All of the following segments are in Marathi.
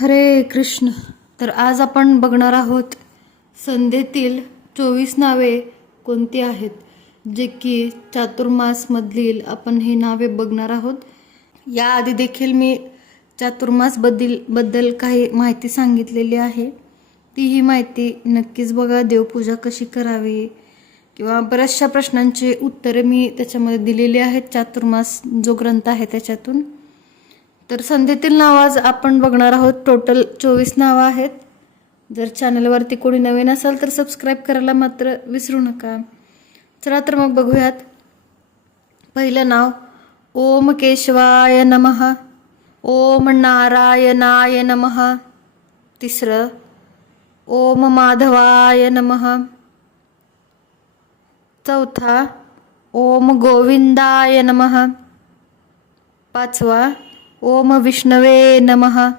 हरे कृष्ण तर आज आपण बघणार आहोत संध्येतील चोवीस नावे कोणती आहेत जे की चातुर्मासमधील आपण ही नावे बघणार आहोत. याआधी देखील मी चातुर्मासबद्दल बद्दल काही माहिती सांगितलेली आहे. ती ही माहिती नक्कीच बघा देवपूजा कशी करावी किंवा बऱ्याचशा प्रश्नांची उत्तरे मी त्याच्यामध्ये दिलेली आहेत. चातुर्मास जो ग्रंथ आहे त्याच्यातून. तर संध्येतील नावं आज आपण बघणार आहोत. टोटल चोवीस नावं आहेत. जर चॅनलवरती कोणी नवीन असाल तर सबस्क्राईब करायला मात्र विसरू नका. चला तर मग बघूयात. पहिलं नाव ओम केशवाय नमः. ओम नारायणाय नमः. तिसरं ओम माधवाय नमः. चौथा ओम गोविंदाय नमः. पाचवा ओम विष्णवे नमः।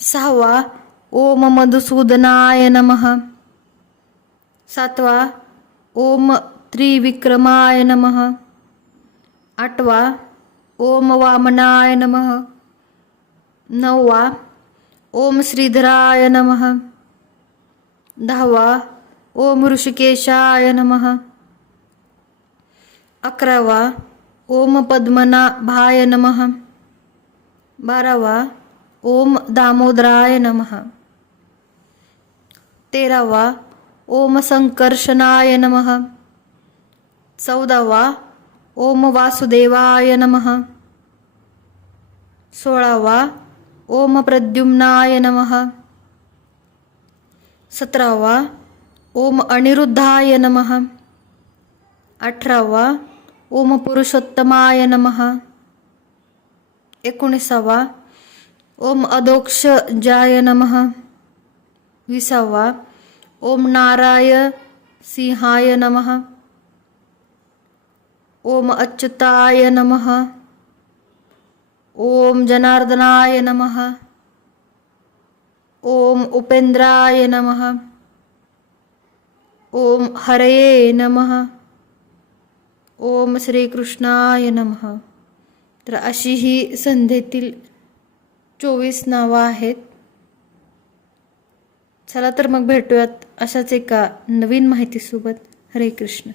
सहावा ओम मधुसूदनाय नमः। सातवा ओम त्रिविक्रमाय नमः। आठवा ओम वामनाय नमः। नववा ओम श्रीधराय नमः। दहावा ओम ऋषिकेशाय नमः। अकरावा ओम पद्मनाभाय नमः। बारावा ओम दामोदराय नमः। तेरावा ओम संकर्षणाय नम। चौदावा ओम वासुदेवाय नमः। सोळावा ओम प्रद्युम्नाय नमः। सतरावा ओम अनिरुद्धाय नमः। अठरावा ओम पुरुषोत्तमाय नमः. एकोणीसावा. ओम अदोक्ष जाय नमः. विसावा. ओम नाराय सिंहाय नमः. ओम अच्युताय नमः. ओम जनार्दनाय नमः. ओम उपेंद्राय नमः. ओम हरये नमः. ओम श्रीकृष्णाय नमः. तर अशी ही संध्येतील चोवीस नावं आहेत. चला तर मग भेटूयात अशाच एका नवीन माहितीसोबत. हरे कृष्ण.